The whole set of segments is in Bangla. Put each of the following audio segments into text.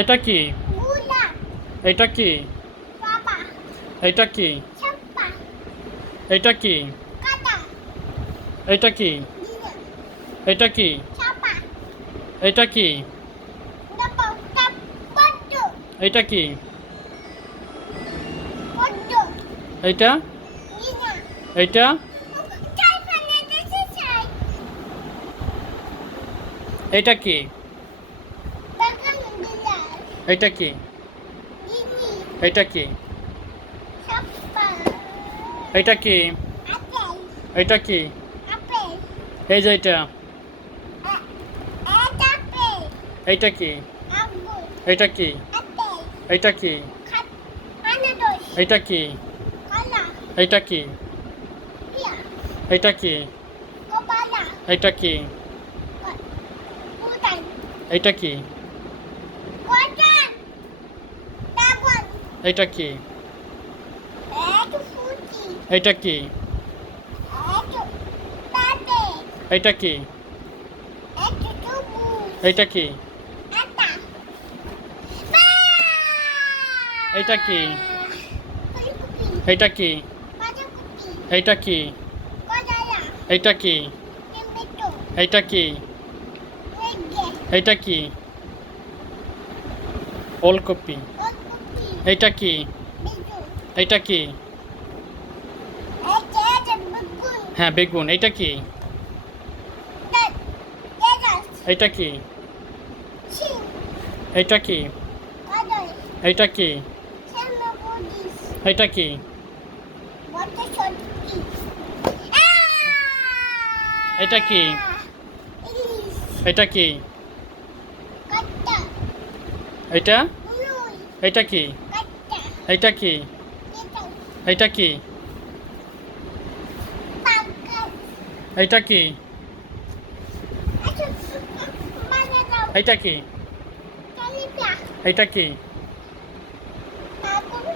এটা কি? বুলা এটা কি? বাবা এটা কি? ছাপ্পা এটা কি? কাটা এটা কি? দিনা এটা কি? ছাপা এটা কি? ডাপা টাপ বড্ড এটা কি? বড্ড এটা? দিনা এটা? চাই পানে দেশে চাই এটা কি? বাগান দিলা এটা কি? দিনি এটা কি? ছাপ্পা এটা কি? আপেল এটা কি? আপেল এই যে এটা। আপেল এইটা কি? আঙ্গুর এটা কি? আপেল এটা কি? খাট আনারস এটা কি? কলা এটা কি? পিয়া এটা কি? কপালা এটা কি? উদান এটা কি? কটান ড্রাগন এটা কি? এক ফুটি এটা কি? এক পাপে এটা কি? এক সবুজ এটা কি? আটা এটা কি? ফুলকপি এটা কি? বাঁধাকপি এটা কি? কলারা এটা কি? টমেটো এটা কি? রেগে এটা কি? ওলকপি। ওলকপি এটা কি? বেগুন এটা কি? এটা বেগুন হ্যাঁ, বেগুন। এটা কি? ঢেঁড়স এটা কি? শিম এটা কি? কদল এটা কি? সেমবুডিস এটা কি? মটরশুঁটি এটা কি? ইলিশ এটা কি? কাঁটা এটা? উলুই এটা কি? কাঁটা এটা কি? কেটাল এটা কি? পাঙ্কাস এটা কি? আচ্ছা মানে দাও এটা কি? কালিপা এটা কি? বাবুল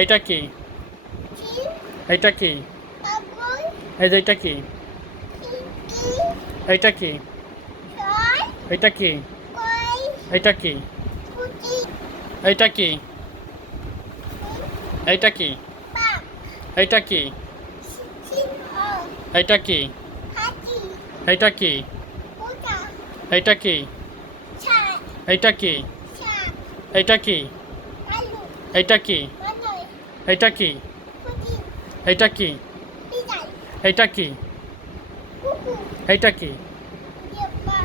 এটা কি? চিন এটা কি? বাবুল এই যে এটা কি? টিকি এটা কি? ছয় এটা কি? কই এটা কি? ফুটি এটা কি? এটা কি? পাক এটা কি? সিংহ এটা কি? হাতি এটা কি? উটা এটা কি? ছাদ এটা কি? সাপ এটা কি? আলু এটা কি? মনয় এটা কি? ফুটি এটা কি? বিড়াল এটা কি? কুকুর এটা কি? ডিব্বা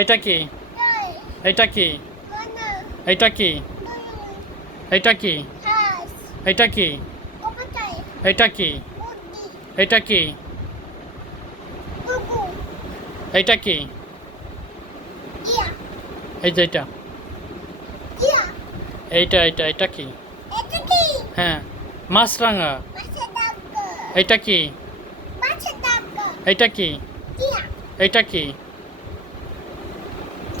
এটা কি? দই এটা কি? মনা এটা কি? দুলুই এটা কি? হাঁস এটা কি? কবুতর এটা কি? মুরগি এটা কি? কুকুর এটা কি? টিয়া এই যে এটা। টিয়া এটা কি? এটা কি হ্যাঁ, মাছরাঙা। মাছের ডাব্বা এটা কি? মাছের ডাব্বা এটা কি? টিয়া এটা কি?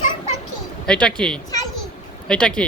চার পাখি এটা কি? শালিক এটা কি?